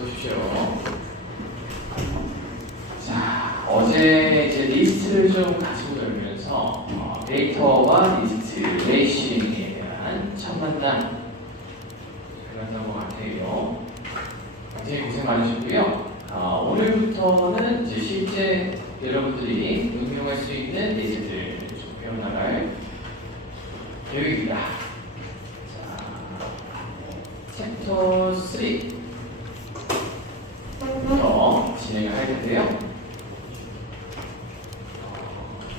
보십시오. 자, 어제 이제 리스트를 좀 가지고 열면서 데이터와 리스트 레이싱에 대한 첫 만남 그랬던 것 같아요. 굉장히 고생 많으셨고요. 오늘부터는 이제 실제 여러분들이 응용할 수 있는 예제들 좀 배워나갈 계획입니다. 자, 챕터 3부터 진행을 할 텐데요.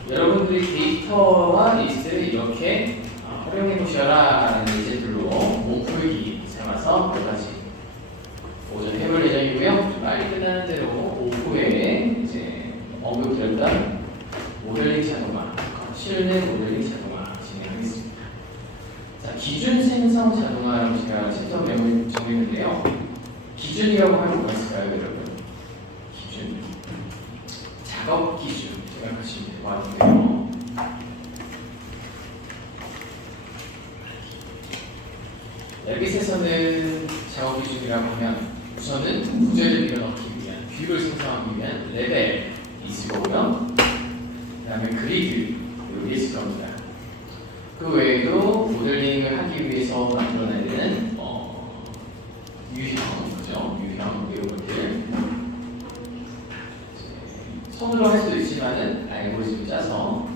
여러분들이 데이터와 리스트를 이렇게 활용해 보셔라 라는 예제들로 몸풀기 삼아서 몇 가지 오전 해볼 예정이고요. 좀 빨리 끝나는 대로 오후에 이제 언급드렸던 모델링 자동화, 실내 모델링 자동화 진행하겠습니다. 자, 기준 생성 자동화라고 제가 챕터 명을 정했는데요. 기준이라고 하면 뭐가 있을까요, 여러분? 기준, 작업 기준 생각하시면 될 것 같은데요. 레빗에서는 작업 기준이라고 하면 우선은 구제를 밀어넣기 위한, 뷰를 생성하기 위한 레벨이 있을 거고요. 그 다음에 그리드, 여기 있을 겁니다. 그 외에도 모델링을 하기 위해서 만들어내야 되는 유형, 그죠? 유형, 이런 것들. 손으로 할 수도 있지만은 알고리즘을 짜서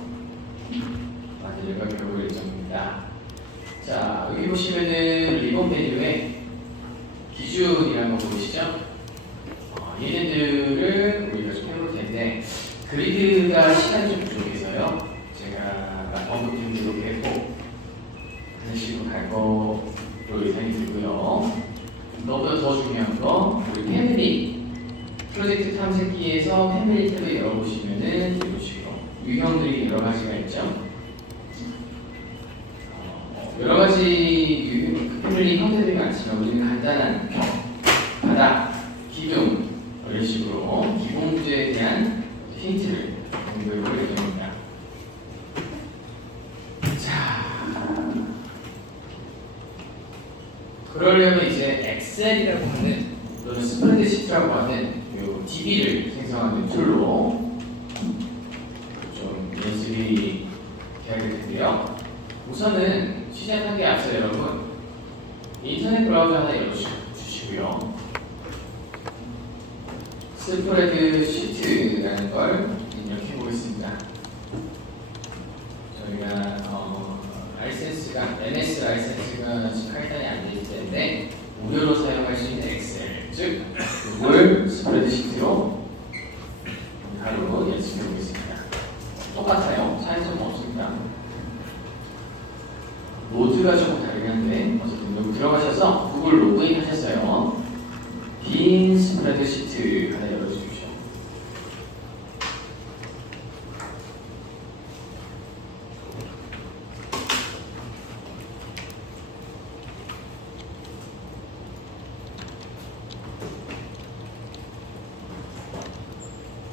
만들려고 배울 예정입니다. 자, 여기 보시면은 리본 메뉴에 기준이라는 거 보이시죠? 얘네들을 우리가 좀 해볼 텐데 그리드가 시간이 좀 부족해서요. 제가 언급드린 대로 100호 그런 식으로 갈 거로 예상이 들고요. 너보다 더 중요한 거 우리 패밀리 프로젝트 탐색기에서 패밀리 탭을 열어보시면은 이런 식으로 유형들이 여러 가지가 있죠. 여러 가지 패밀리 형태들이 많지만 우리는 간단한 바닥, 기둥 이런 식으로 기본 문제에 대한 힌트를 공부해 볼 예정입니다. 자, 그러려면 이제 엑셀이라고 하는 또는 스프레드시트라고 하는 요 DB를 생성하는 툴로 좀 연습이 돼야 될 텐데요. 우선은 시작하기에 앞서 여러분 인터넷 브라우저 하나 열어주시고요. 스프레드시트라는 걸 입력해 보겠습니다. 저희가 라이센스가 MS 라이센스가 지금 할당이 안 되기 때문에 무료로 사용할 수 있는 엑셀, 즉 구글 스프레드시트로 하루 연습해 보겠습니다. 똑같아요. 차이점은 없습니다. 모드가 조금 다르긴 한데 어쨌든 여기 들어가셔서 구글 로그인 하셨어요. 빈 스프레드시트 하나 열어주십시오.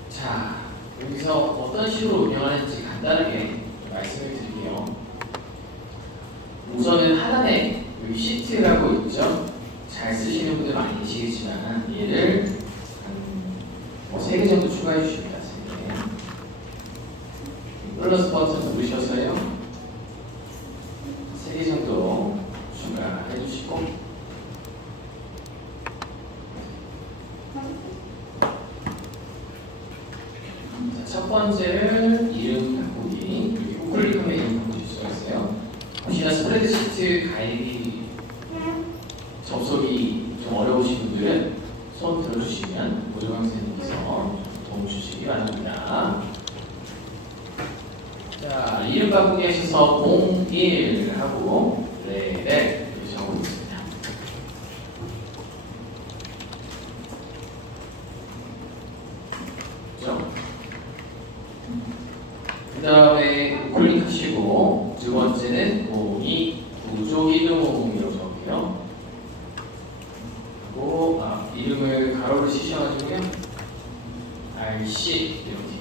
자, 여기서 어떤 식으로 운영하는지 간단하게 말씀을 드릴게요. 우선은 하단에 여기 시트라고 있죠. 잘 쓰시는 분들 많이 계시겠지만 얘를 한 3개 정도 추가해 주십니다. 3개. 플러스 버튼 누르셔서요. 3개 정도 추가해 주시고 자, 첫 번째를 이름 바꾸기. 여기 우클릭하면 이름 바꾸실 수가 있어요. 혹시나 스프레드시트 가입이 접속이 좀 어려우신 분들은 손 들어주시면 고정강 선생님께서 도움 주시기 바랍니다. 자, 이름 바꾸기 하셔서 01 하고 레벨 이렇게 적어보겠습니다. 그렇죠? 그 다음에 클릭하시고 두 번째는 구조 이동이라고 적을게요. 그리고 이름을 가로를 치셔가지고요. RC 이렇게.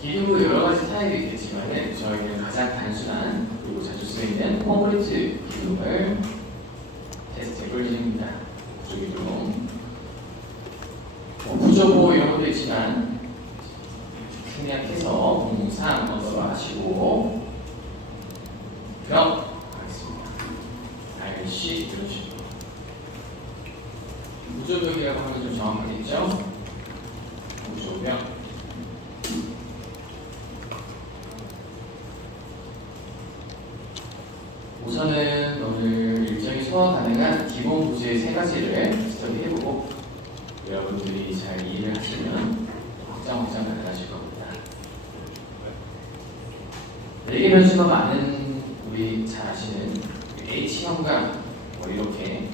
기둥도 여러 가지 타입이 있겠지만 저희는 가장 단순한 그리고 자주 쓰이는 콘크리트 기둥을 테스트 해볼 C 이런 식으로. 구조벽이라고 하면 좀 정확하겠죠? 구조벽. 우선은 오늘 일정이 소화 가능한 기본 구조의 세 가지를 스터디해보고 여러분들이 잘 이해를 하시면 확장 가능하실 겁니다. 네개 변수가 많은 우리 잘 아시는 H형과 뭐 이렇게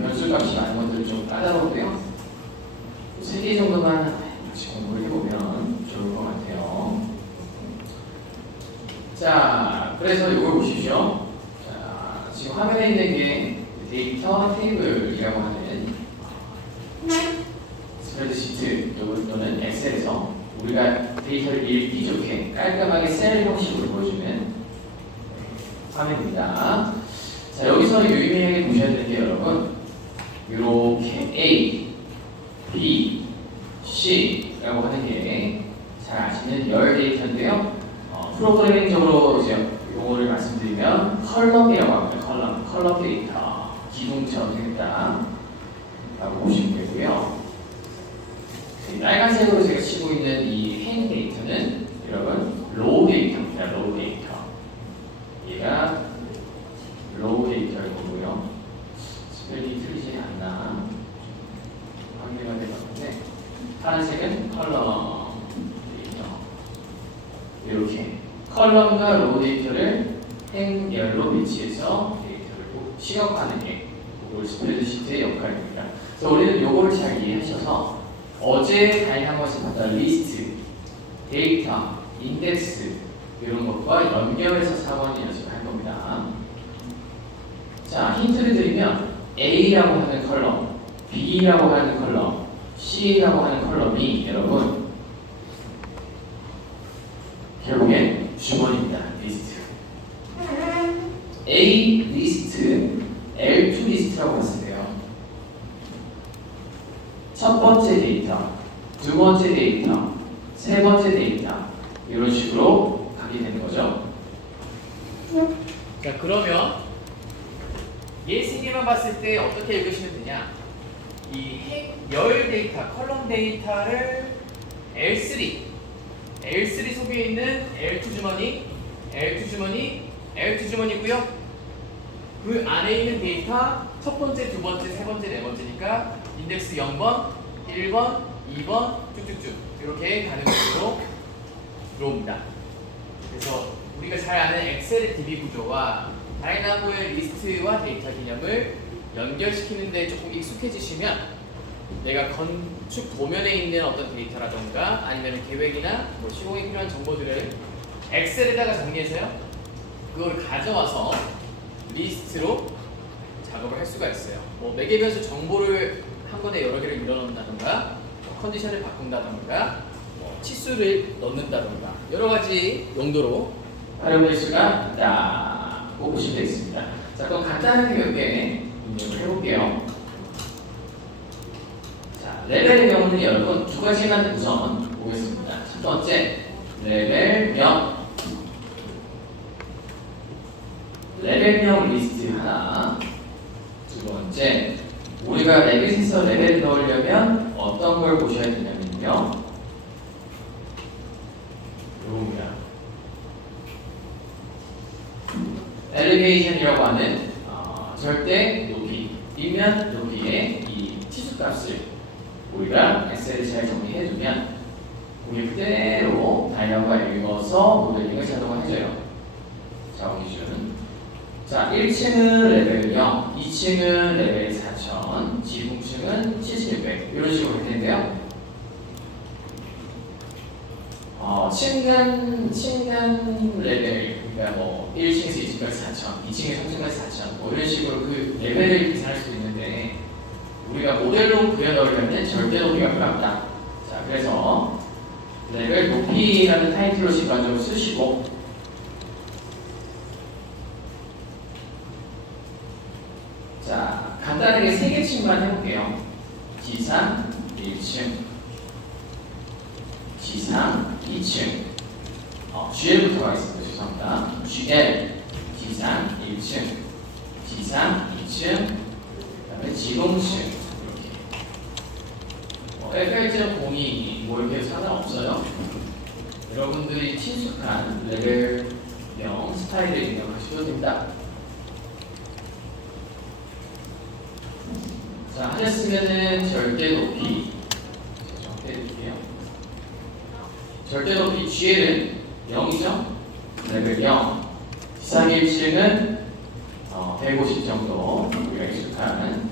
변수값이 많은 것들 좀 까다로운데요. 3개 정도만 같이 공부를 해보면 좋을 것 같아요. 자, 그래서 이걸 보십시오. 자, 지금 화면에 있는 게 데이터 테이블이라고 하는 스프레드시트 또는 엑셀에서 우리가 데이터를 읽기 좋게 깔끔하게 셀 형식으로 보여주는 화면입니다. 자, 여기서 유의미하게 보셔야 되는 게 여러분 이렇게 A, B, C라고 하는 게 잘 아시는 열 데이터인데요. 프로그래밍적으로 이제 용어를 말씀드리면 컬럼이라고 합니다. 컬럼 데이터, 기둥처럼 생겼다 라고 보시면 되고요. 빨간색으로 제가 치고 있는 이 행 데이터는 여러분 로우 데이터입니다. 로우 데이터. 얘가 로우 데이터일 거고요. 스펠링이 틀리지 않나 확인해야 될 것 같은데 파란색은 컬럼 데이터. 이렇게 컬럼과 로우 데이터를 행열로 배치해서 데이터를 시각화하는 게 구글 스프레드시트의 역할입니다. 그래서 우리는 요거를 잘 이해하셔서 어제 다양한 것을 봤던 리스트, 데이터, 인덱스 이런 것과 연결해서 사원이 연습을 할 겁니다. 자, 힌트를 드리면 A라고 하는 컬럼, B라고 하는 컬럼, C라고 하는 컬럼이 여러분 결국엔 주머니입니다. 리스트. A 리스트, L2 리스트라고 했어요. 첫 번째 데이터, 두 번째 데이터, 세 번째 데이터 이런 식으로 가게 되는 거죠. 자, 그러면 얘 세 개만 봤을 때 어떻게 읽으시면 되냐? 이 열 데이터, 컬럼 데이터를 L3 속에 있는 L2 주머니, L2 주머니, L2 주머니고요. 그 안에 있는 데이터 첫 번째, 두 번째, 세 번째, 네 번째니까 인덱스 0번, 1번, 2번 쭉쭉쭉 이렇게 가는 식으로 들어옵니다. 그래서 우리가 잘 아는 엑셀의 DB 구조와 다이나모의 리스트와 데이터 개념을 연결시키는 데 조금 익숙해지시면 내가 건축 도면에 있는 어떤 데이터라던가 아니면 계획이나 뭐 시공에 필요한 정보들을 엑셀에다가 정리해서요 그걸 가져와서 리스트로 작업을 할 수가 있어요. 뭐 매개 변수 정보를 한 번에 여러 개를 밀어넣는다던가 뭐 컨디션을 바꾼다던가 뭐 치수를 넣는다던가 여러 가지 용도로 활용될 수가 있다고 보시면 되겠습니다. 자, 그럼 간단하게 몇 개 운영을 해볼게요. 자, 레벨의 경우는 여러분 두 가지만 우선 보겠습니다. 첫 번째, 레벨명. 레벨명 리스트 하나. 두 번째, 우리가 레빗에서 레벨을 넣으려면 어떤 걸 보셔야 되냐면요. 요겁니다. 엘리베이션이라고 하는 절대 높이이면 높이의 이 치수값을 우리가 엑셀에 잘 정리해두면 우리 그대로 다이나모가 읽어서 모델링을 자동화해줘요. 자원 기준. 자, 1층은 레벨 0, 2층은 레벨 4000, 지붕층은 7600 이런 식으로 할 텐데요. 층간 레벨, 그러니까 뭐 1층에서 2층까지 4000, 2층에서 3층까지 4000 뭐 이런 식으로 그 레벨을 계산할 수도 있는데 우리가 모델로 그려넣으려면 절대 높이가 필요합니다. 자, 그래서 레벨 높이라는 타이틀로 직관적으로 쓰시고 자, 간단하게 3개 층만 해볼게요. 지상 1층, 지상 2층, GL부터 가겠습니다. 죄송합니다. GL, 지상 1층, 지상 2층, 그다음에 지동층 이렇게. FH는 공이 뭐 이렇게 상관없어요. 여러분들이 친숙한 레벨명 스타일을 입력하셔도 됩니다. 자, 하셨으면은 절대 높이 정해드릴게요. 절대 높이 GL은 0이죠? 레벨 0. 지상 1층은 150 정도 우리가 익숙한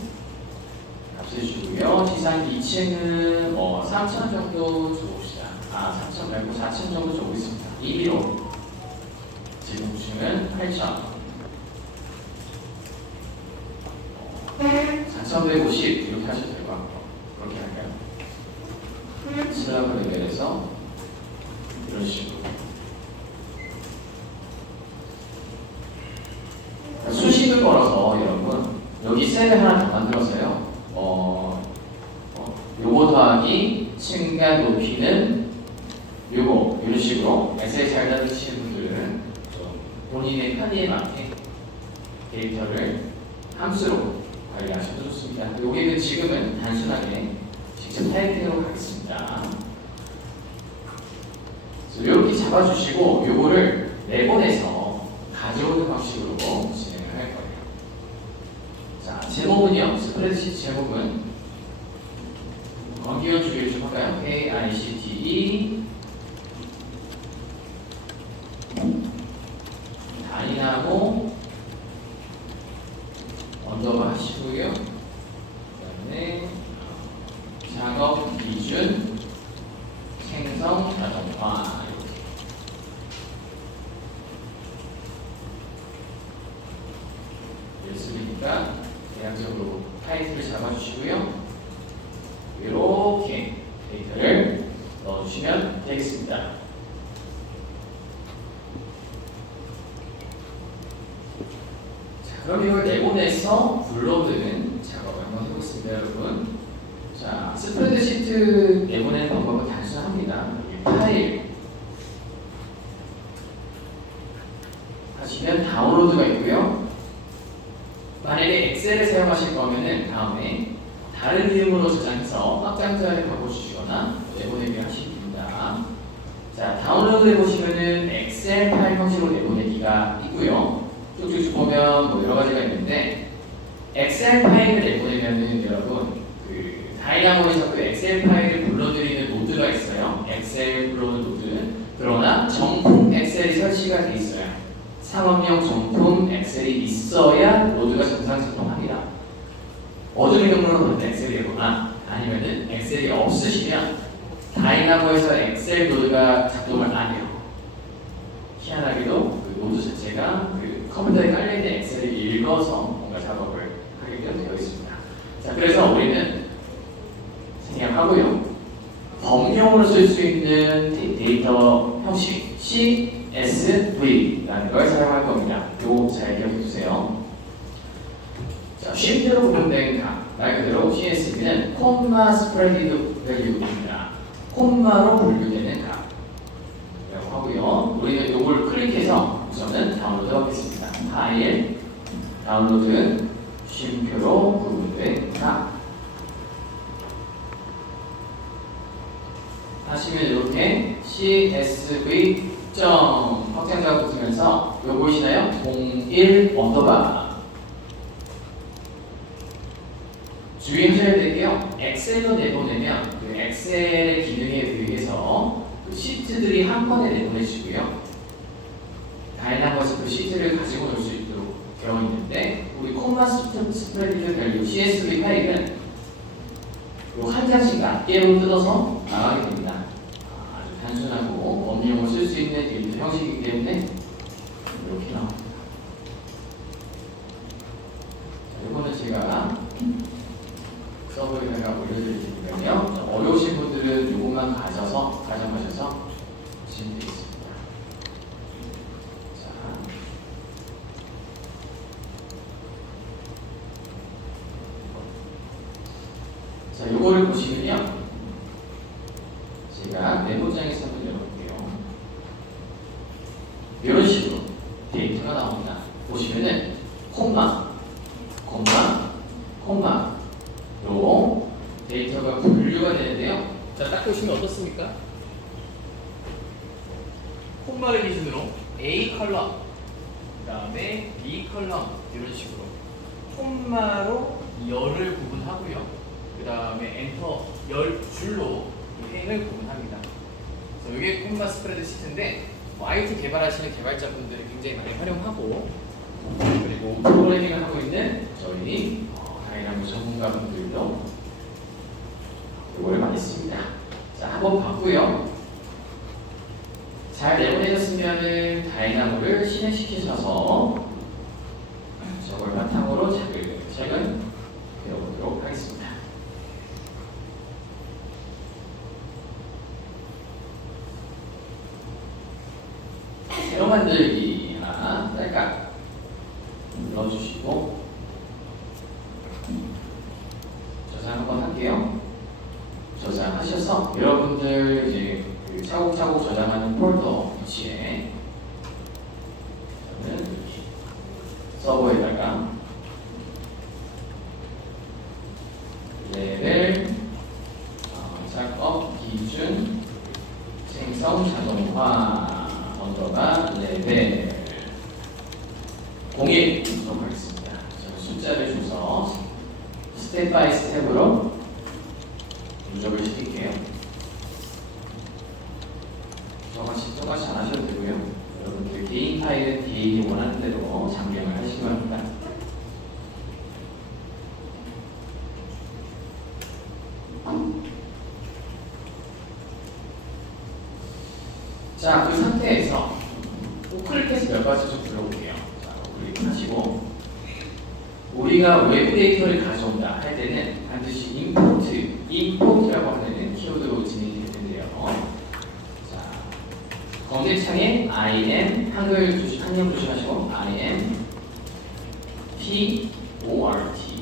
값을 주고요. 지상 2층은 3,000 정도 줘봅시다. 3,000 말고 4,000 정도 주고 있습니다. 2미로. 지붕층은 8,000. 4,150 이렇게 하셔도 될 것 같고. 그렇게 할까요? 슬라브 레벨에서 이런 식으로. 수식을 걸어서 여러분 여기 셀을 하나 더 만들었어요. 요거 더하기 층간 높이는 요거 이런 식으로 엑셀 잘 다루시는 분들은 본인의 편의에 맞게 데이터를 함수로 관리하셔도 좋습니다. 여기는 지금은 단순하게 직접 타이핑으로 가겠습니다. 이렇게 잡아주시고 요거를 내보내서 가져오는 방식으로 진행을 할 거예요. 자, 제목은요. 스프레드시트 제목은 기원 주기를 좀 할까요? KICTE 다이나모 언더바 하시고요. 그다음에 작업 기준 생성 자동화 예습이니까 대략적으로 타이틀을 잡아주시고요. 이렇게 데이터를 넣어주시면 되겠습니다. 자, 그럼 이걸 내보내서 불러오는 작업을 한번 해보겠습니다, 여러분. 자, 스프레드시트 내보내는 방법은 단순합니다. 여기 파일 하시면 다운로드가 있고요. 만약에 엑셀을 사용하실 거면은 다음에 다른 이름으로 저장해서 확장자를 바꿔주시거나 내보내기 하시면 됩니다. 자, 다운로드 해보시면은 엑셀 파일 형식으로 내보내기가 있고요. 쭉쭉 보면 뭐 여러 가지가 있는데 엑셀 파일을 내보내면은 여러분 다이나모에서 그 엑셀 파일을 불러들이는 노드가 있어요. 엑셀 불러오는 노드. 그러나 정품 엑셀이 설치가 돼 있어요. 상업용 정품 엑셀이 있어야 노드가 정상 작동합니다. 어둠의 경로로 보는 엑셀이거나 아니면은 엑셀이 없으시면 다이나모에서 엑셀 노드가 작동을 안 해요. 희한하게도 그 노드 자체가 그 컴퓨터에 깔려있는 엑셀을 읽어서 뭔가 작업을 하게끔 되어 있습니다. 자, 그래서 우리는 생략하고요. 범용으로 쓸 수 있는 데이터 형식 CSV라는 걸 사용할 겁니다. 이거 잘 기억해 두세요. 자, 쉼표로 구분된 값, 말 그대로 CSV는 콤마 스프레디드 밸류입니다. 콤마로 분류되는 값 라고 하고요. 우리는 이걸 클릭해서 우선은 다운로드 하겠습니다. 파일, 다운로드, 쉼표로 구분된 값 하시면 이렇게 CSV 확장자가 붙으면서 이거 보이시나요? 01 언더바. 주의하셔야 될 게요. 엑셀로 내보내면 그 엑셀의 기능에 의해서 그 시트들이 한 번에 내보내시고요. 다이나모에서 그 시트를 가지고 놀 수 있도록 되어 있는데 우리 콤마 스프레디드 밸류 CSV 파일은 한 장씩 낱개로 뜯어서 나가게 됩니다. 아주 단순하고 업무용으로 쓸 수 있는 데이터 형식이기 때문에 이렇게 나옵니다. 자, 이거는 제가 서버에다가 올려드릴 테니까요. 어려우신 분들은 이것만 가져가셔서 하시면 되겠습니다. 자, 요거를 보시면요. 제가 메모장에서 한번 열어볼게요. 이런 식으로 데이터가 나옵니다. 보시면은 콤마 콤마로 데이터가 분류가 되는데요. 자, 딱 보시면 어떻습니까? 콤마를 기준으로 A 컬럼, 그 다음에 B 컬럼 이런 식으로 콤마로 열을 구분하고요. 그 다음에 엔터 열 줄로 행을 구분합니다. 그래서 이게 콤마 스프레드 시트인데 IT 개발하시는 개발자분들이 굉장히 많이 활용하고, 그리고 프로그래밍을 하고 있는 저희 다이나모 전문가분들도 이걸 많이 씁니다. 자, 한번 봤고요. 잘 내보내셨으면 다이나모를 실행시키셔서 저걸 바탕으로 책을 배워보도록 하겠습니다. 새로 만들기 하나 딸깍 눌러주시고 저장 한번 할게요. 저장하셔서 여러분들 이제 그 차곡차곡 저장하는 폴더 위치에 저는 여기 서버에다가 레벨 작업 기준 생성 자동화 언더바 레벨 01 넣도록 하겠습니다. 제가 숫자를 줘서 스텝 바이 스텝으로 누적을 시킬게요. 똑같이 안 하셔도 되고요. 여러분들 개인 파일은 개인이 원하는 대로 장명을 하시기 바랍니다. 자, 그 상태에서 우클릭해서 몇 가지 좀 들어볼게요. 자, 우클릭 하시고 우리가 외부 데이터를 가져온다 할 때는 반드시 임포트라고 하는 키워드로 진행이 될 텐데요. 자, 검색창에 IM 한글 조심하시고 IM PORT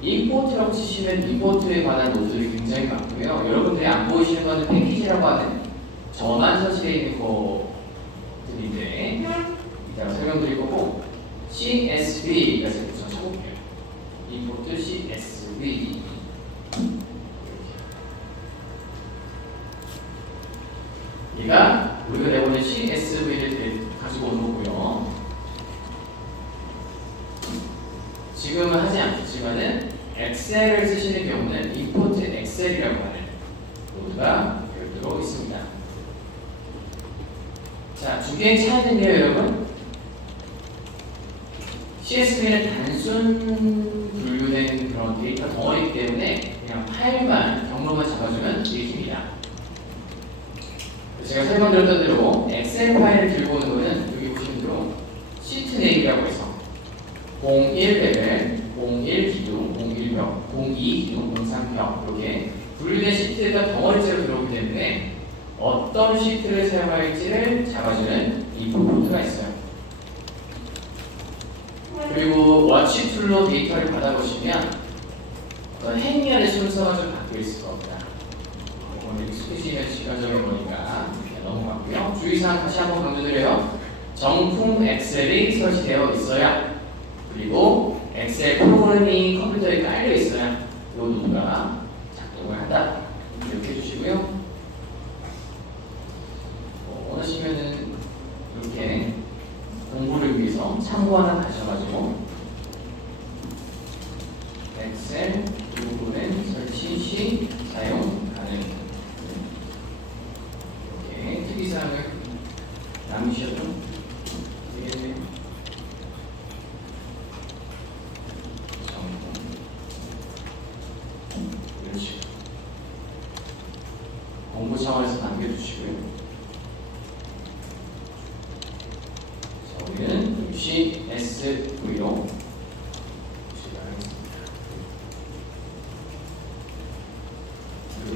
임포트라고 치시면 임포트에 관한 노트들이 굉장히 많고요. 여러분들이 안 보이시는 거는 패키지라고 하는 저만 설치되어 있는 것들인데 이따가 설명드릴 거고, CSV까지 우선 쳐볼게요. 임포트 CSV 얘가 우리가 내보낸 CSV를 가지고 오는 거고요. 지금은 하지 않겠지만은 엑셀을 쓰시는 경우는 임포트 엑셀이라고 하는 노드가 별도로 있습니다. 자, 두 개의 차이는요, 여러분. CSV는 단순 분류된 그런 데이터 덩어리이기 때문에 그냥 파일만 경로만 잡아주면 일입니다. 제가 설명드렸던 대로 엑셀 파일을 들고 오는 거는 여기 보시는 대로 시트 네임이라고 해서 01 레벨, 01 기둥, 01벽, 02 기둥, 03벽 이렇게 분류된 시트에다 덩어리째로 들어오기 때문에 어떤 시트를 사용할지를 잡아주는 인풋포트가 있어요. 그리고 워치 툴로 데이터를 받아보시면 어떤 행렬의 순서가 좀 바뀌어 있을 겁니다. 오늘 익숙해지면 시간적인 거니까 넘어갔고요. 주의사항 다시 한번 강조드려요. 정품 엑셀이 설치되어 있어야, 그리고 엑셀 프로그램이 컴퓨터에 깔려 있어야 이 노드가 작동을 한다. 이렇게 해주시고요. 원하시면은 이렇게 공부를 위해서 참고 하나 가셔가지고 엑셀 프로그램 설치 시 사용 가능. 이렇게 특이사항을 남기셔도 되겠네요. 이런 식으로 공부 차원에서 남겨주시고요. 우리는 CSV로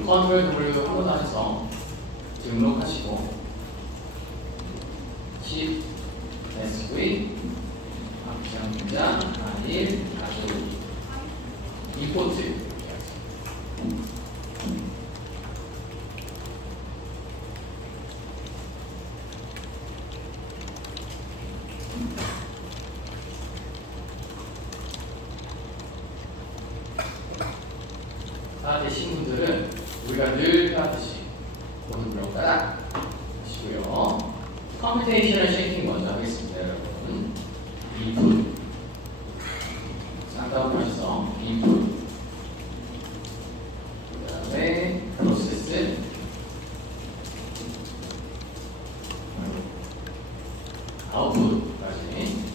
컨트롤 W 한번 하셔서 등록하시고 CSV 앞장자 아닐 가족 임포트 다 되신 분들은 우리가 늘 하듯이 모든 블록 따라 하시고요. 컴퓨테이셔널 쉐이킹 먼저 하겠습니다, 여러분. 인풋. 상담 하셔서 인풋. 그 다음에 프로세스. 아웃풋까지.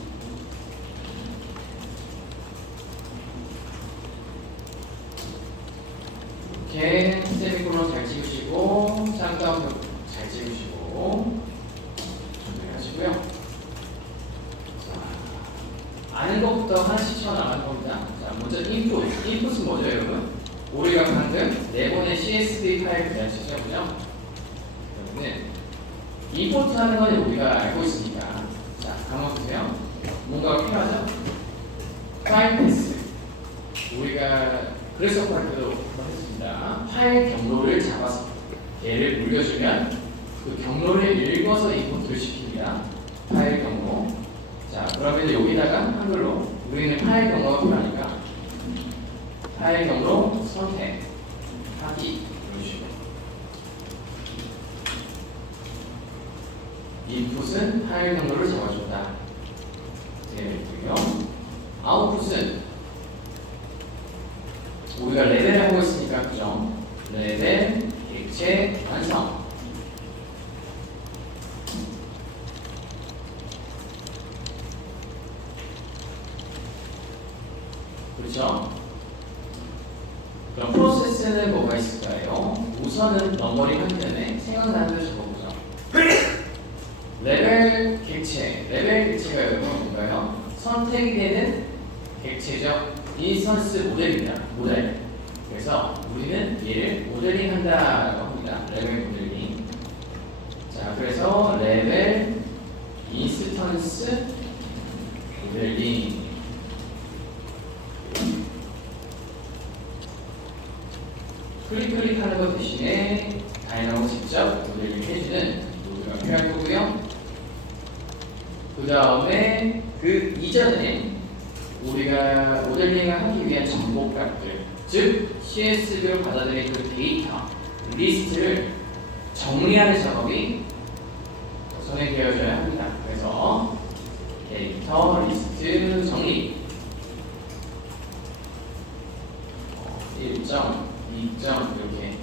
이렇게 세미콜론 잘 찍으시고 쌍따옴표 잘 찍으시고 준비하시고요. 자, 아는 것부터 하나씩 쳐나가는 겁니다. 자, 먼저 인풋. 인풋은 뭐죠, 여러분? 우리가 방금 내보낸 CSV 파일 그냥 치자고요. 그러면 임포트 하는 건 우리가 알고 있으니까. 자, 한번 보세요. 뭔가가 필요하죠? 파일 패스. 우리가 그래서 파일 때도 했습니다. 파일 경로를 잡아서 얘를 물려주면 그 경로를 읽어서 임포트를 시킵니다. 파일 경로. 자, 그러면 여기다가 한글로 우리는 파일 경로가 필요하니까 파일 경로 선택하기 누르시고 인풋은 파일 경로를 잡아준다. 되고요. 아웃풋은 우리가 레벨 하고 있으니까 그죠? 레벨 객체 완성. 그렇죠? 그럼 프로세스는 뭐가 있을까요? 우선은 넘버링 하기 전에 생각나는 대로 적어보죠. 레벨 객체. 레벨 객체가 여러분 뭔가요? 선택이 되는 객체적 인스턴스 모델입니다. 모델. 그래서 우리는 얘를 모델링 한다고 합니다. 레벨 모델링. 자, 그래서 레벨 인스턴스 모델링. 클릭하는 것 대신에 다이나모 직접 모델링 해주는 노드가 필요할 거고요. 그 다음에 그 이전에 우리가 모델링을 하기 위한 정보값들, 즉 CSV로 받아들인 그 데이터 리스트를 정리하는 작업이 진행되어져야 합니다. 그래서 데이터 리스트 정리 1점 2점 이렇게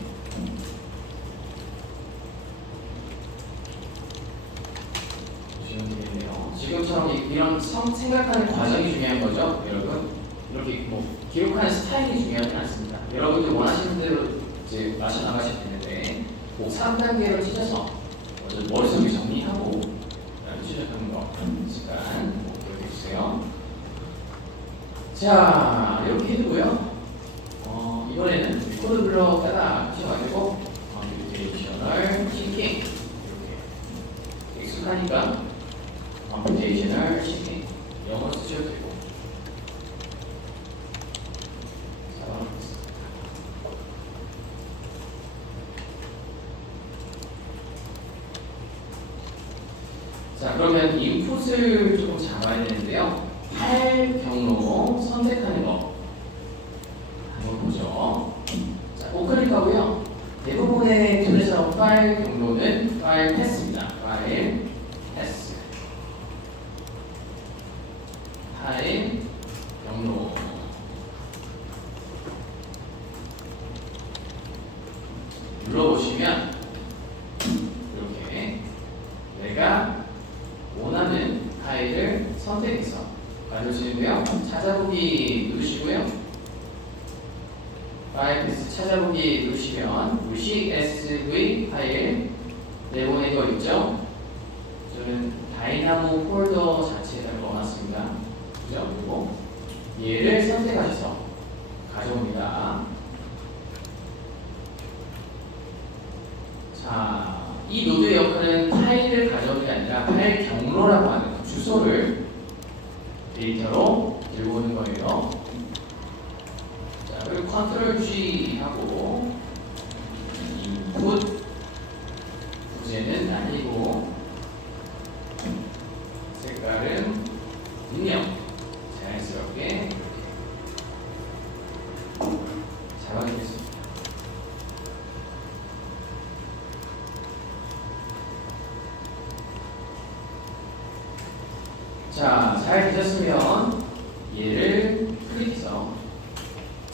보시면 되겠네요. 지금처럼 이런 생각하는 과정이 중요한 거죠, 여러분. 이렇게 뭐 기록하는 스타일이 중요하지 않습니다. 여러분들 원하시는 대로 이제 마셔 나가시면 되는데 꼭 3단계로 찢어서 먼저 머릿속에 정리하고 시작하는 거 시간 기억해 주세요. 자, 이렇게 해두고요. 이번에는 코드 블럭 따라 하셔가지고 컴퓨테이셔널 싱킹 이렇게 익숙하니까 컴퓨테이셔널 싱킹 영어 쓰셔도 되고 자, 그러면 인풋을 조금 잡아야 되는데요. 파일 경로 선택하는 거 한번 보죠. 자, 우클릭하고요. 대부분의 툴에서 파일 경로는 파일 패스입니다. 파일 패스. 파일 경로. 눌러보시면 이렇게 내가 원하는 파일을 선택해서 가져오시는데요. 찾아보기 누르시고요. 파일 패스 찾아보기 누르시면 우리 CSV 파일 내보낸 거 있죠? 저는 다이나모 폴더 자체에다 넣어놨습니다. 그죠? 그리고 얘를 선택하셔서 가져옵니다. 자, 이 노드의 역할은 파일을 가져오는 게 아니라 파일 경로라고 하는 주소를 데이터로 들고 오는 거예요. 자, 그리고 컨트롤 G 하고 인풋 부제는 아니고 색깔은 능력 자연스럽게 이렇게 잡아주겠습니다. 하셨으면 얘를 클릭해서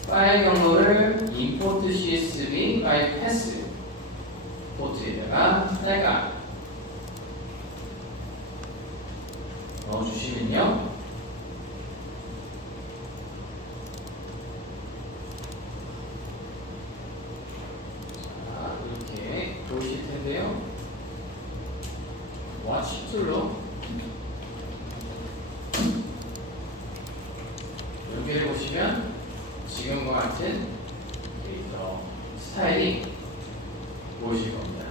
파일 경로를 import csv 파일 패스 포트에다가 딸까 넣어주시면요. 자, 이렇게 보실 텐데요. 와치 툴로 여기를 보시면 지금과 같은 데이터 스타일이 보이실 겁니다.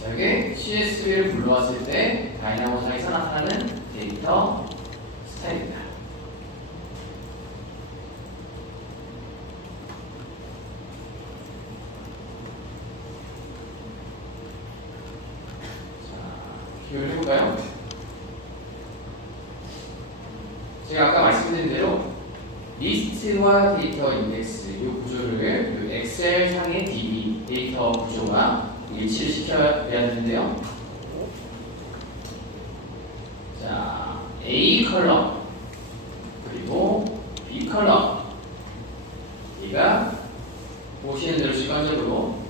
자, 여기 CSV를 불러왔을 때 다이나모상에서 나타나는 데이터 스타일입니다. 비교를 해볼까요? 제가 아까 말씀드린 대로 리스트와 데이터 인덱스 이 구조를 이 엑셀 상의 DB 데이터 구조와 일치를 시켜야 되는데요. 자, A 컬럼 그리고 B 컬럼 얘가 보시는 대로 시간적으로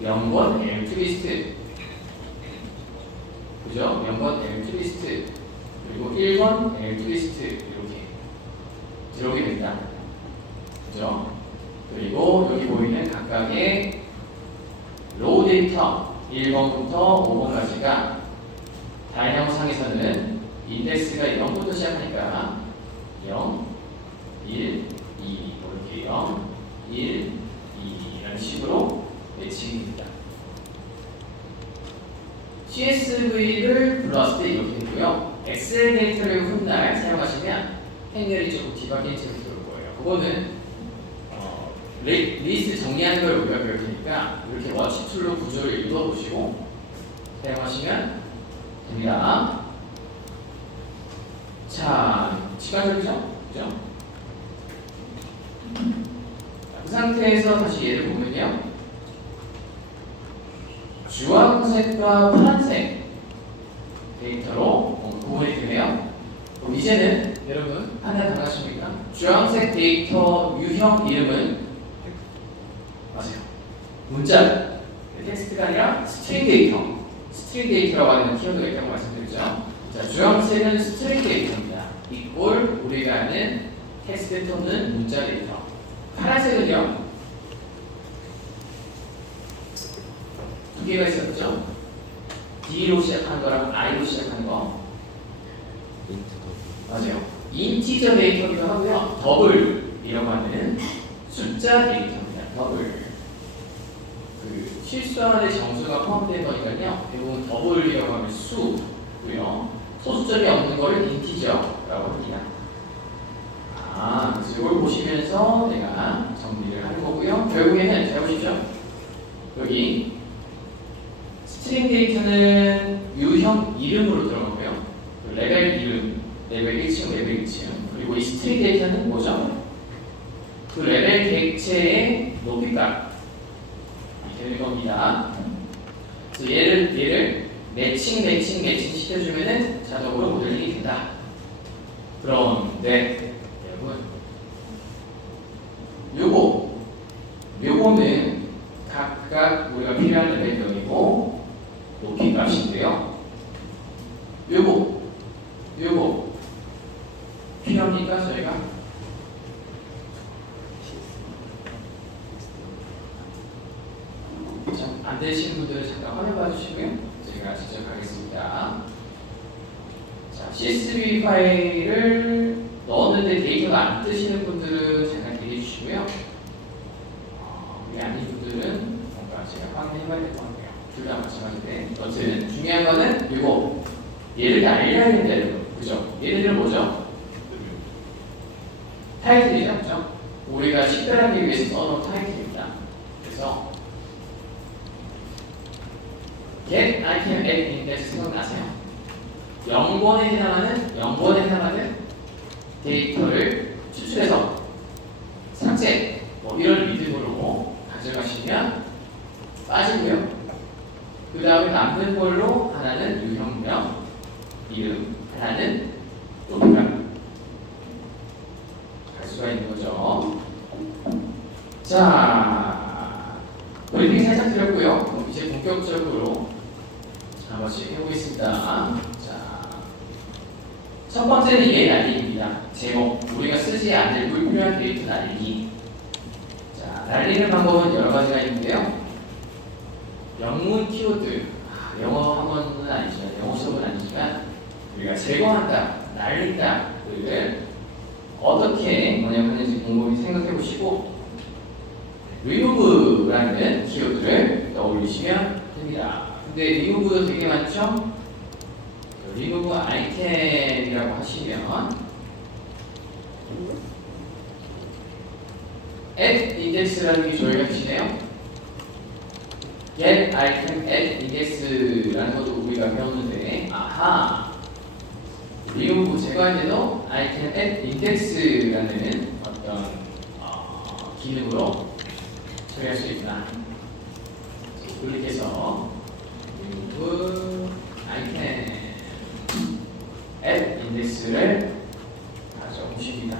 명번 L 트위스트 그죠? 명번 L 트위스트 그리고 1번 L 트위스트 이렇게 들어오게 됩니다. 그죠? 그리고 여기 보이는 각각의 로우 데이터 1번부터 5번까지가 다이나모상에서는 인덱스가 0부터 시작하니까 0, 1, 2 이렇게 0, 1, 2 이런 식으로 매칭이 됩니다. CSV를 불러왔을 때 이렇게 되고요. 엑셀 데이터를 훗날 사용하시면 행렬이 조금 디바깅 처럼 들어올 거예요. 그거는 리스트 정리하는 걸 우리가 배울 테니까 이렇게 워치 툴로 구조를 읽어보시고 사용하시면 됩니다. 자, 시간적이죠? 그죠? 그 상태에서 다시 얘를 보면요. 주황색과 파란색 데이터로 구분이 되네요. 그럼 이제는 여러분 판단 가능하십니까? 주황색 데이터 유형 이름은 맞아요. 문자 텍스트가 아니라 스트링 데이터. 스트링 데이터라고 하는 키워드가 있다고 말씀드렸죠. 자, 주황색은 스트링 데이터입니다. 이꼴 우리가 아는 텍스트 또는 문자 데이터. 파란색은요. 두 개가 있었죠. D로 시작하는 거랑 I로 시작하는 거. 맞아요. 인티저 데이터기도 하고요. 더블이라고 하는 숫자 데이터입니다. 더블. 그 실수하는 정수가 포함된 거니까요. 대부분 더블이라고 하면 수고요. 소수점이 없는 거를 인티저라고 합니다. 그래서 이걸 보시면서 내가 정리를 하는 거고요. 결국에는 잘 보십시오. 여기 스트링 데이터는 유형 이름으로 들어가고요. 레벨 이름, 레벨 1층, 레벨 2층. 그리고 이 스트링 데이터는 뭐죠? 그 레벨 객체의 높이값 되는 겁니다. 그래서 얘를 매칭 시켜주면은 자동으로 모델링이 된다. 그런데 여러분, 요거는 각각 우리가 필요한 레벨명이고 높이 값인데요. 요거 필요합니까 저희가? 안 되시는 분들은 잠깐 화면 봐주시고요. 제가 지적하겠습니다. 자, CSV 파일을 넣었는데 데이터가 안 뜨시는 분들은 잠깐 대기해 주시고요. 그게 아닌 분들은 뭔가 제가 확인해봐야 될 것 같아요. 둘 다 마찬가지인데 어쨌든 중요한 거는 이거 얘를 알려야 된다 여러분. 그죠? 얘네들은 뭐죠? 타이틀이죠. 그죠? 우리가 식별하기 위해서 써놓은 타이틀입니다. 그래서 get item at index 생각나세요? 0번에 해당하는 데이터를 추출해서 삭제 이런 리듬으로 가져가시면 빠지고요. 그 다음에 남는 걸로 하나는 유형명, 이름, 하나는 동그라미 갈 수가 있는 거죠. 자, 브리핑 살짝 드렸고요. 그럼 이제 본격적으로 한 번씩 해보겠습니다. 자, 첫 번째는 얘 날리기입니다. 제목, 우리가 쓰지 않을 불필요한 데이터 날리기. 자, 날리는 방법은 여러 가지가 있는데요. 영문 키워드, 영어 학원은 아니지만, 영어 수업은 아니지만, 우리가 제거한다, 날린다를 어떻게 번역하는지 곰곰이 생각해 보시고, remove라는 키워드를 떠올리시면 됩니다. 근데 remove 되게 많죠? remove 아이템이라고 하시면 add index라는 게 조회가 되시네요. get item add index라는 것도 우리가 배웠는데, 아하, remove 제거할 때도 item add index라는 어떤 기능으로 처리할 수 있구나. 클릭해서 remove item add index를 가져오십니다.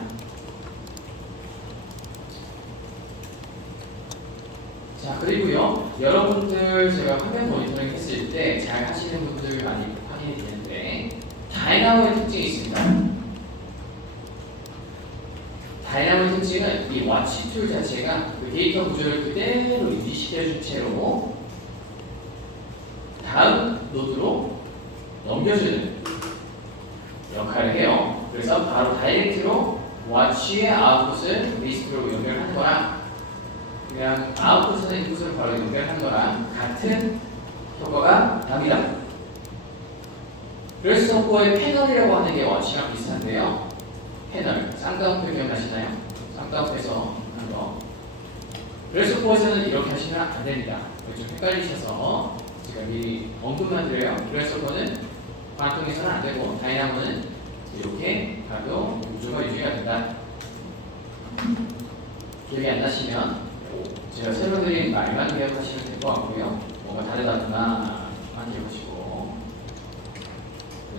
자, 그리고요, 여러분들 제가 화면 모니터링 했을 때 잘 하시는 분들 많이 확인이 되는데, 다이나모의 특징이 있습니다. 다이나모의 특징은 이 워치 툴 자체가 그 데이터 구조를 그대로 인지시켜준 채로 다음 노드로 넘겨주는 역할을 해요. 그래서 바로 다이렉트로 워치의 아웃풋을 리스트로 연결하는 거랑 그냥 아웃풋에서 인풋을 바로 연결하는 거랑 같은 효과가 납니다. 그래서코어의 패널이라고 하는 게 워치랑 비슷한데요. 패널, 쌍따옴표 기억나시나요? 쌍따옴표에서 한 거. 그래서코어에서는 이렇게 하시면 안 됩니다. 좀 헷갈리셔서 제가 미리 언급만 드려요. 그래서코어는 관통에서는 안 되고, 다이나모는 이렇게 가도 구조가 유지가 된다. 기억이 안 나시면 제가 새로 드린 말만 기억하시면 될 것 같고요. 뭔가 다르다거나 기억하시고,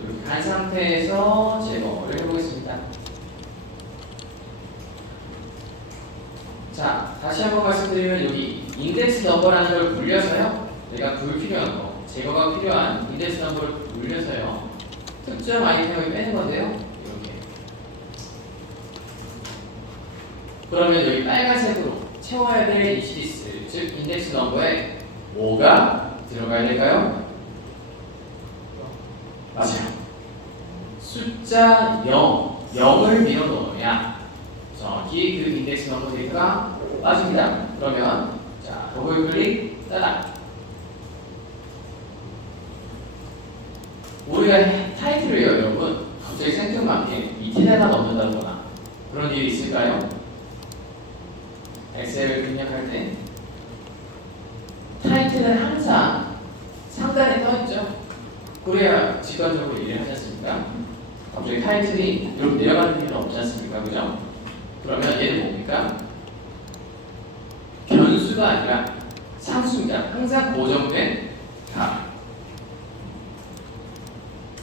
이렇게 간 상태에서 제거를 해보겠습니다. 자, 다시 한번 말씀드리면 여기 인덱스 넘버라는 걸 굴려서요, 내가 불필요한 거, 제거가 필요한 인덱스 넘버를 굴려서요, 특정 아이템을 빼는 건데요. 이렇게. 그러면 여기 빨간색으로 채워야 될 인시디스, 즉 인덱스 넘버에 뭐가 들어가야 될까요? 맞아요. 숫자 0을 밀어 넣어야 정확히 그 인덱스 넘버 데이터가 빠집니다. 그러면 자, 더블 클릭 따닥. 우리가 타이틀을요, 여러분, 갑자기 생뚱맞게 밑에다가 넣는다거나 그런 일이 있을까요? 엑셀을 입력할 때 타이틀은 항상 상단에 떠있죠. 그래야 직관적으로 일을 하지 않습니까? 갑자기 타이틀이 이렇게 내려가는 일은 없지 않습니까? 그죠? 그러면 얘는 뭡니까? 변수가 아니라 상수입니다. 항상 고정된 값.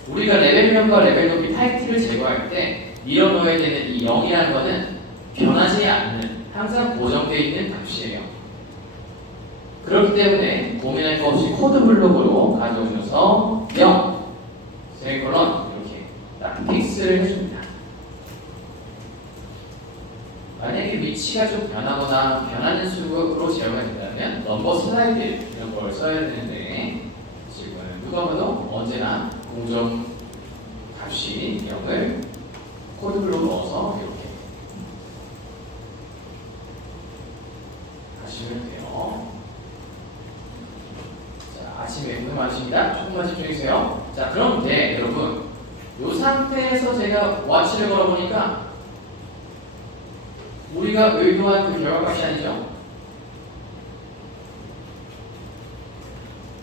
우리가 레벨명과 레벨 높이 타이틀을 제거할 때 밀어넣어야 되는 이 0이라는 것은 변하지 않는, 항상 고정되어 있는 값이에요. 그렇기 때문에 고민할 거 없이 코드 블록으로 가져오셔서 0, 세미콜론 이렇게 딱 픽스를 해줍니다. 만약에 위치가 좀 변하거나 변하는 수로 제어가 된다면 넘버 슬라이드 이런 걸 써야 되는데, 지금은 누가 봐도 언제나 공정 값이 0을 코드 블록 넣어서 이렇게 하시면 돼요. 자, 아침에 고생 많으십니다. 조금만 집중해주세요. 자, 그럼 네, 여러분, 이 상태에서 제가 워치를 걸어보니까 우리가 의도한 그 결과값이 아니죠.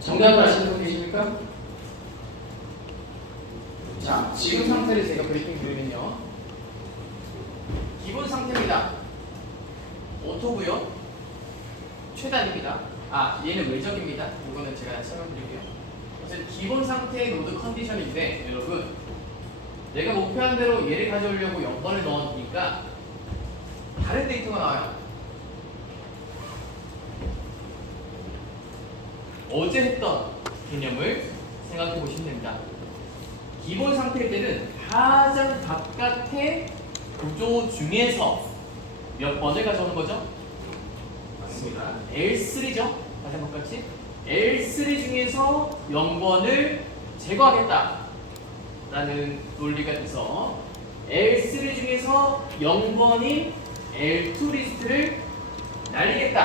정답을 아시는 분 계십니까? 자, 지금 상태를 제가 브리핑 드리면요, 기본 상태입니다. 오토고요. 최단입니다. 얘는 외적입니다. 이거는 제가 설명드릴게요. 기본 상태의 노드 컨디션인데 여러분 내가 목표한 대로 얘를 가져오려고 0번을 넣으니까 다른 데이터가 나와요. 어제 했던 개념을 생각해 보시면 됩니다. 기본 상태일 때는 가장 바깥의 구조 중에서 몇 번을 가져오는 거죠? 맞습니다. L3죠? 가장 바깥이 L3 중에서 0번을 제거하겠다 라는 논리가 돼서 L3 중에서 0번인 L2 리스트를 날리겠다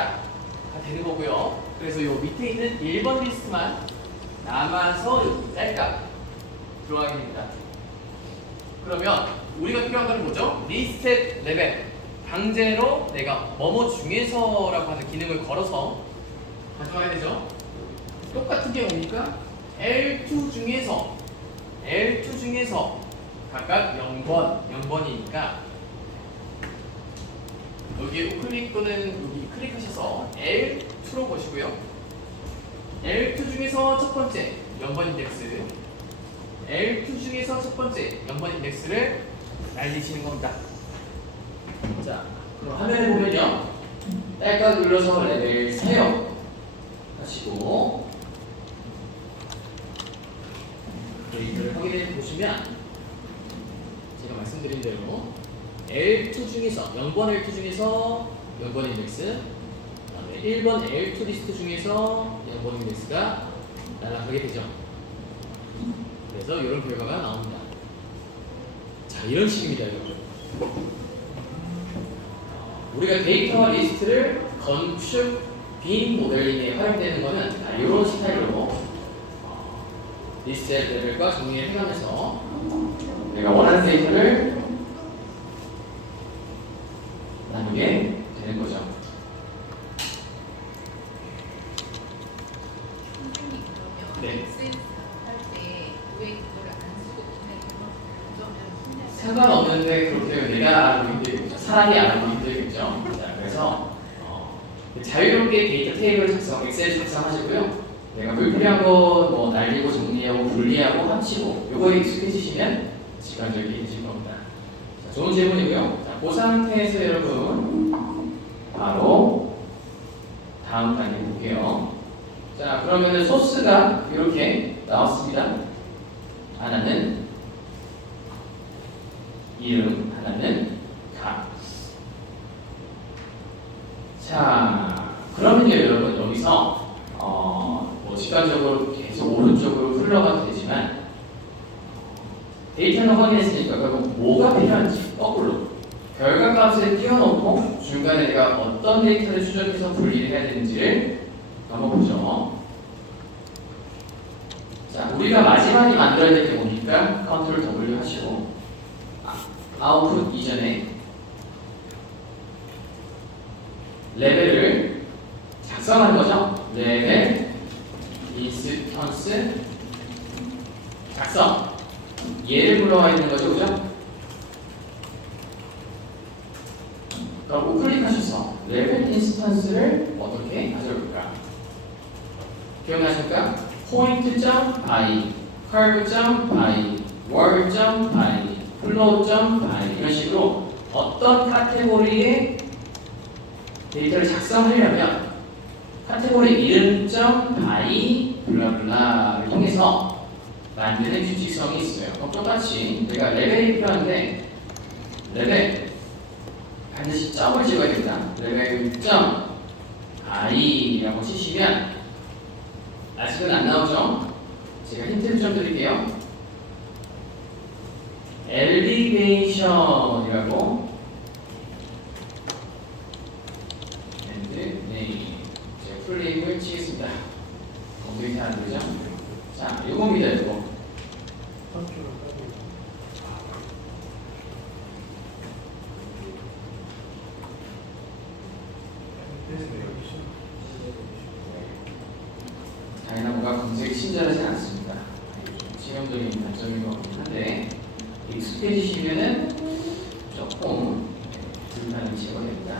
가 되는 거고요. 그래서 요 밑에 있는 1번 리스트만 남아서 여기 짤값 들어가게 됩니다. 그러면 우리가 필요한 건 뭐죠? 리스트 레벨. 강제로 내가 뭐뭐 중에서라고 하는 기능을 걸어서 가져와야 되죠. 똑같은 게 뭡니까? L2 중에서 각각 0번이니까 여기 우클릭 또는 여기 클릭하셔서 L2로 보시고요. L2 중에서 첫 번째 0번 인덱스, L2 중에서 첫 번째 0번 인덱스를 날리시는 겁니다. 자, 그럼 화면에 보면요. 딸깍 눌러서 레벨 사용 하시고 데이터를 확인해 보시면 제가 말씀드린 대로 L2 중에서 0번 L2 중에서 0번 인덱스, 그다음에 1번 L2 리스트 중에서 0번 인덱스가 날아가게 되죠. 그래서 이런 결과가 나옵니다. 자, 이런 식입니다, 여러분. 우리가 데이터와 리스트를 건축 빈 모델링에 활용되는 것은 이런 스타일로 리스트 레벨과 정리를 해가면서 내가 원하는 데이터를 나누게 되는 거죠. 선생님 그러면 네. SS 할때 왜 그걸 안 쓰고 그냥 가져오면 상관없는데 그렇게 내가 알고 힘들겠죠. 사람이 알고 힘들겠죠. 자, 그래서 자유롭게 데이터 테이블 작성, 엑셀 작성하시고요. 내가 불필요한 거 뭐 날리고 정리하고 분리하고 합치고 요거에 익숙해지시면 직관적이해질 겁니다. 자, 좋은 질문이고요. 자, 그 상태에서 여러분 바로 다음 단계 볼게요. 자, 그러면은 소스가 이렇게 나왔습니다. 하나는 이름, 하나는 값. 자, 그러면요 여러분 여기서 뭐 직관적으로 계속 오른쪽으로 흘러가도 되지만 데이터는 확인했으니까 결국 뭐가 필요한지 거꾸로 결과값을 띄워놓고 중간에 내가 어떤 데이터를 추적해서 분리를 해야 되는지를 한번 보죠. 자, 우리가 마지막에 만들어야 될 게 뭡니까? 컨트롤 W 하시고 아웃풋 이전에 레벨을 작성하는 거죠. 레벨 인스턴스 작성. 얘를 불러와 있는 거죠, 그죠? 그럼 우클릭하셔서 레벨 인스턴스를 어떻게 가져올까? 기억나십니까? point.by, curve.by, word.by, flow.by 이런 식으로 어떤 카테고리의 데이터를 작성하려면 카테고리 이름.by 블라블라를 통해서 만드는 규칙성이 있어요. 그럼 똑같이 내가 레벨이 필요한데 레벨 반드시 점을 찍어야 됩니다. 레벨.i라고 치시면 아직은 안 나오죠? 제가 힌트를 좀 드릴게요. 엘리베이션이라고 and name 제가 풀네임을 치겠습니다. 검색이 잘 안 되죠? 자, 요겁니다, 이거. 다이나모가 검색이 친절하지 않습니다. 실험적인 단점인 것 같긴 한데 익숙해지시면은 조금 불편함이 제거됩니다.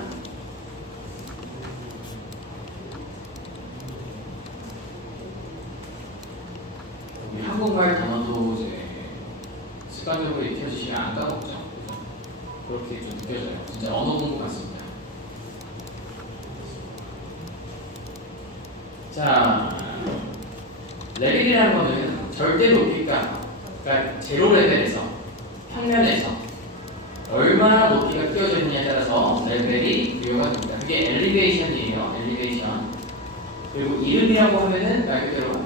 우리 한국말 단어도 이제 습관적으로 익혀주시면 안 까먹죠. 그래서 그렇게 좀 느껴져요. 진짜 언어 공부 같습니다. 자, 레벨이라는 거는 절대 높이가, 그러니까 제로 레벨에서 평면에서 얼마나 높이가 끼워져 있느냐에 따라서 레벨이 부여가 됩니다. 그게 엘리베이션이에요. 엘리베이션. 그리고 이름이라고 하면은 말 그대로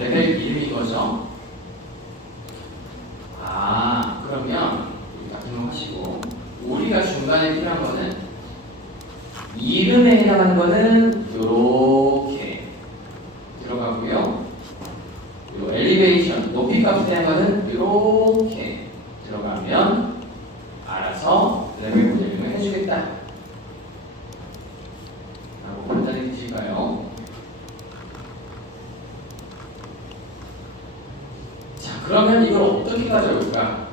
레벨 이름인 거죠. 아, 그러면 우리가 등록하시고 우리가 중간에 필요한 거는 이름에 해당하는 거는 요렇게 들어가고요. 그리고 엘리베이션 높이 값에 대한 거는 요렇게 들어가면 알아서 레벨 모델링을 해주겠다 라고 판단해 주실까요? 자, 그러면 이걸 어떻게 가져올까?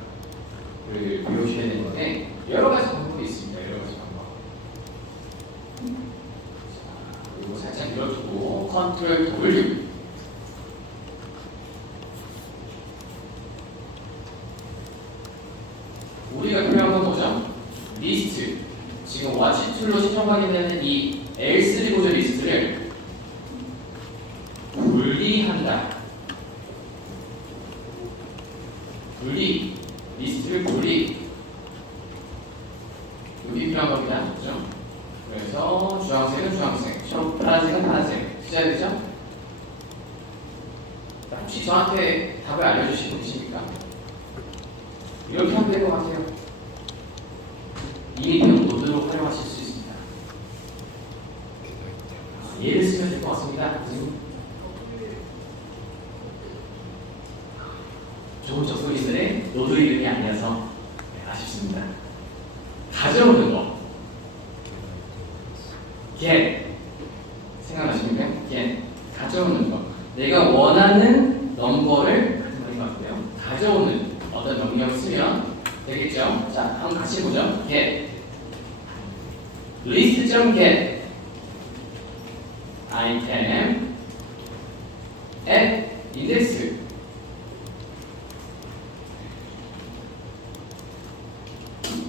를 배우셔야 되는데 여러 가지 방법이 있습니다. 여러 가지 방법. 자, 그리고 살짝 밀어주고 컨트롤 W. 우리가 필요한 건 뭐죠? 리스트. 지금 와치 툴로 시청 확인되는 이 L3 구조 리스트를 분리한다. 분리. 리스트를 분리. 여기 필요한 겁니다. 그렇죠? 그래서 주황색은 주황색, 파란색은 파란색. 쓰셔야 되죠? 자, 혹시 저한테 답을 알려주실 분 계십니까? 이렇게 하면 될 것 같아요. 이미 배운 노드로 활용하실 수 있습니다. 얘를 쓰면 될 것 같습니다. 좋은 접속인들의 노드 이름이 아니어서 아쉽습니다. 가져오는 거. get. 생각나십니까? get. 가져오는 거. 내가 원하는 넘버를 같은 말인 것 같고요. 가져오는 어떤 명령을 쓰면 되겠죠? 자, 한번 같이 보죠. get. list.get item at index.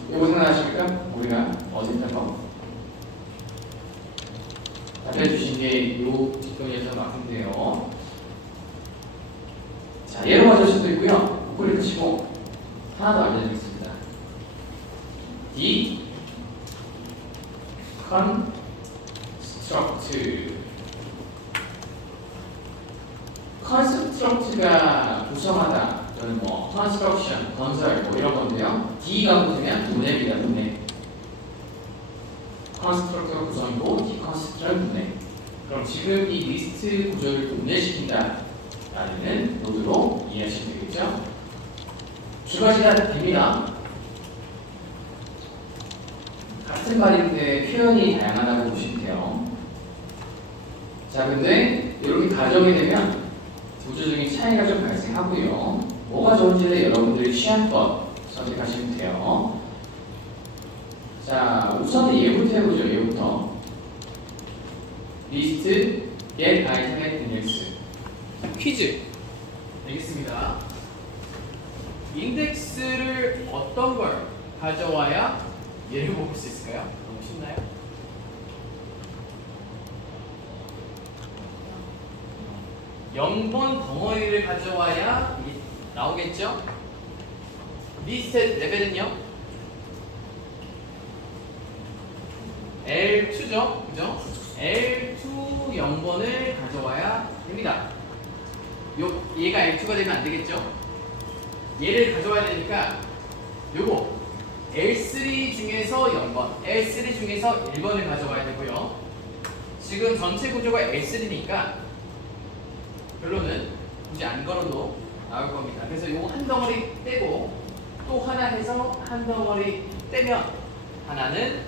이거 생각하십니까? 우리가 어디서 거 알려주신 게 요 뒷면에서 맞는데요. 자, 예로 가질 수도 있고요. 클릭하시고 하나 더 알려드리겠습니다. D construct. construct가 구성하다 또는 뭐 construction, 건설 뭐 이런 건데요. D가 붙으면 분해입니다. 분해. construct가 구성이고 deconstruct는 분해. 그럼 지금 이 리스트 구조를 분해시킨다 라는 노드로 이해하시면 되겠죠? 두 가지가 됩니다. 같은 말인데 표현이 다양하다고 보시면 돼요. 자, 근데 이렇게 가정이 되면 구조적인 차이가 좀 발생하고요. 뭐가 좋은지는 여러분들이 취향껏 선택하시면 돼요. 자, 우선 얘부터 해보죠. 얘부터. 리스트 get item at index. 퀴즈 되겠습니다. 인덱스를 어떤 걸 가져와야 얘를 먹을 수 있을까요? 너무 쉽나요? 영번 덩어리를 가져와야 나오겠죠? 리스트 레벨은요? L2죠? 그죠? L2 0번을 가져와야 됩니다. 얘가 L2가 되면 안 되겠죠? 얘를 가져와야 되니까 요거 L3 중에서 0번, L3 중에서 1번을 가져와야 되고요. 지금 전체 구조가 L3니까 결론은 굳이 안 걸어도 나올 겁니다. 그래서 요거 한 덩어리 떼고 또 하나 해서 한 덩어리 떼면 하나는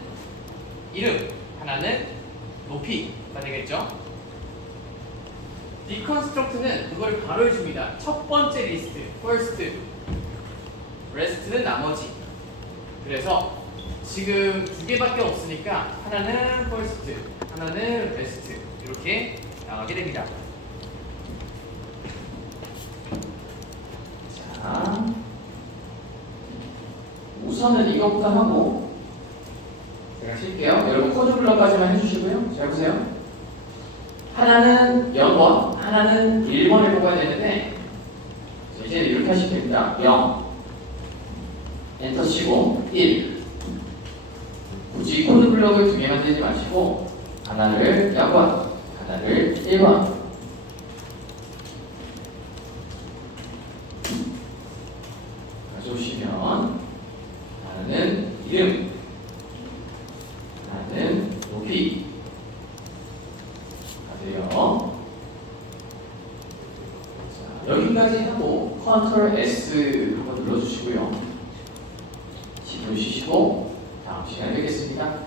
이름, 하나는 높이가 되겠죠. deconstruct는 그걸 바로 해줍니다. 첫 번째 리스트, first, rest는 나머지. 그래서 지금 두 개밖에 없으니까 하나는 first, 하나는 rest 이렇게 나가게 됩니다. 우선은 이것부터 하고 제가 칠게요. 여러분 코드 블럭까지만 해주시고요. 잘 보세요. 하나는 0번, 하나는 1번을 뽑아야 되는데 이제 이렇게 하시면 됩니다. 0 엔터 치고 1 굳이 코드 블럭을 두 개 만들지 마시고 하나를 0번, 하나를 1번 가져오시면 하나는 이름, 하나는 높이 가세요. 자, 여기까지 하고 컨트롤 S 한번 눌러주시고요. 10분 쉬시고 다음 시간에 뵙겠습니다.